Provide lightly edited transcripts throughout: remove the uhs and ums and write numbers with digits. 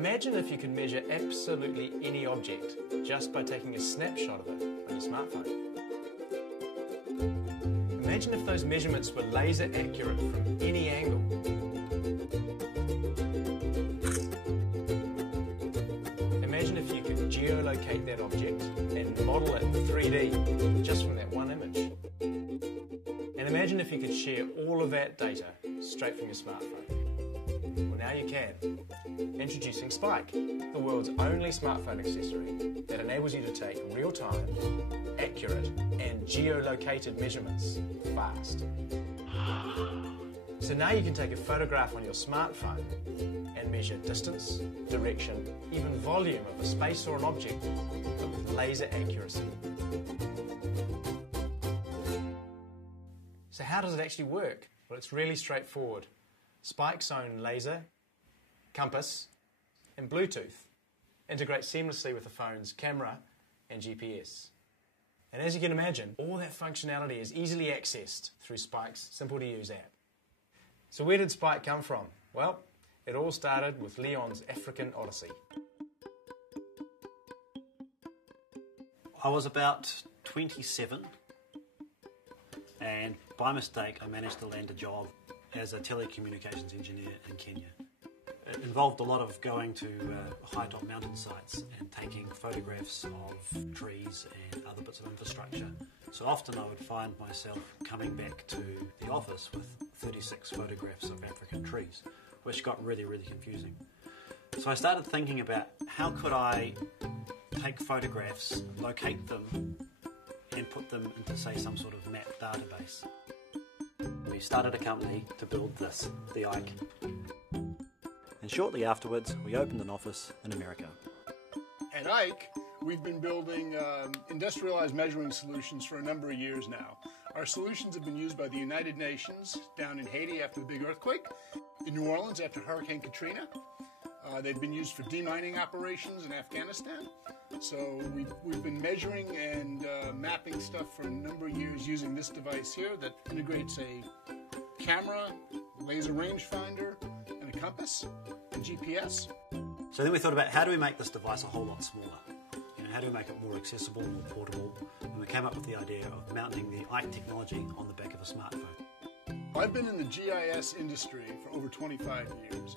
Imagine if you could measure absolutely any object just by taking a snapshot of it on your smartphone. Imagine if those measurements were laser accurate from any angle. Imagine if you could geolocate that object and model it in 3D just from that one image. And imagine if you could share all of that data straight from your smartphone. Well, now you can. Introducing Spike, the world's only smartphone accessory that enables you to take real-time, accurate and geolocated measurements fast. So now you can take a photograph on your smartphone and measure distance, direction, even volume of a space or an object with laser accuracy. So how does it actually work? Well, it's really straightforward. Spike's own laser, compass and Bluetooth integrate seamlessly with the phone's camera and GPS. And as you can imagine, all that functionality is easily accessed through Spike's simple-to-use app. So where did Spike come from? Well, it all started with Leon's African Odyssey. I was about 27 and by mistake I managed to land a job as a telecommunications engineer in Kenya. It involved a lot of going to high-top mountain sites and taking photographs of trees and other bits of infrastructure. So often I would find myself coming back to the office with 36 photographs of African trees, which got really, really confusing. So I started thinking about how could I take photographs, locate them, and put them into, say, some sort of map database. We started a company to build this, the Ike. And shortly afterwards, we opened an office in America. At Ike, we've been building industrialized measuring solutions for a number of years now. Our solutions have been used by the United Nations down in Haiti after the big earthquake, in New Orleans after Hurricane Katrina. They've been used for demining operations in Afghanistan. So we've been measuring and mapping stuff for a number of years using this device here that integrates a camera, laser rangefinder, and a compass, and GPS. So then we thought about how do we make this device a whole lot smaller? How do we make it more accessible, more portable? And we came up with the idea of mounting the Ike technology on the back of a smartphone. I've been in the GIS industry for over 25 years,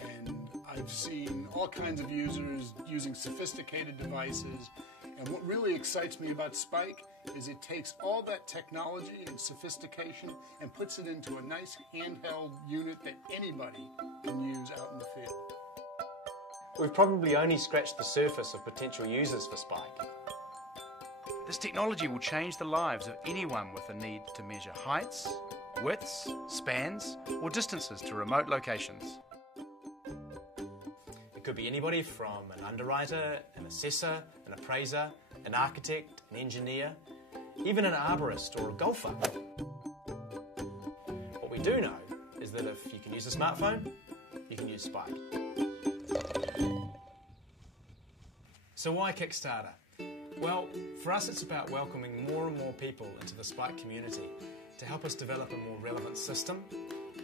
and I've seen all kinds of users using sophisticated devices. And what really excites me about Spike is it takes all that technology and sophistication and puts it into a nice handheld unit that anybody can use out in the field. We've probably only scratched the surface of potential users for Spike. This technology will change the lives of anyone with a need to measure heights, widths, spans, or distances to remote locations. It could be anybody from an underwriter, an assessor, an appraiser, an architect, an engineer, even an arborist or a golfer. What we do know is that if you can use a smartphone, you can use Spike. So why Kickstarter? Well, for us it's about welcoming more and more people into the Spike community to help us develop a more relevant system,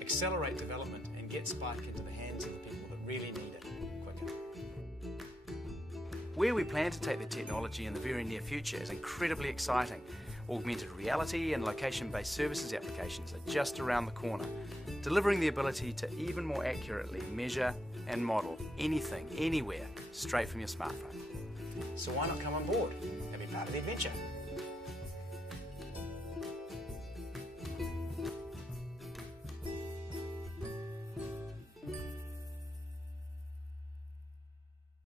accelerate development and get Spike into the hands of the people that really need it quicker. Where we plan to take the technology in the very near future is incredibly exciting. Augmented reality and location-based services applications are just around the corner, delivering the ability to even more accurately measure and model anything, anywhere, straight from your smartphone. So why not come on board and be part of the adventure?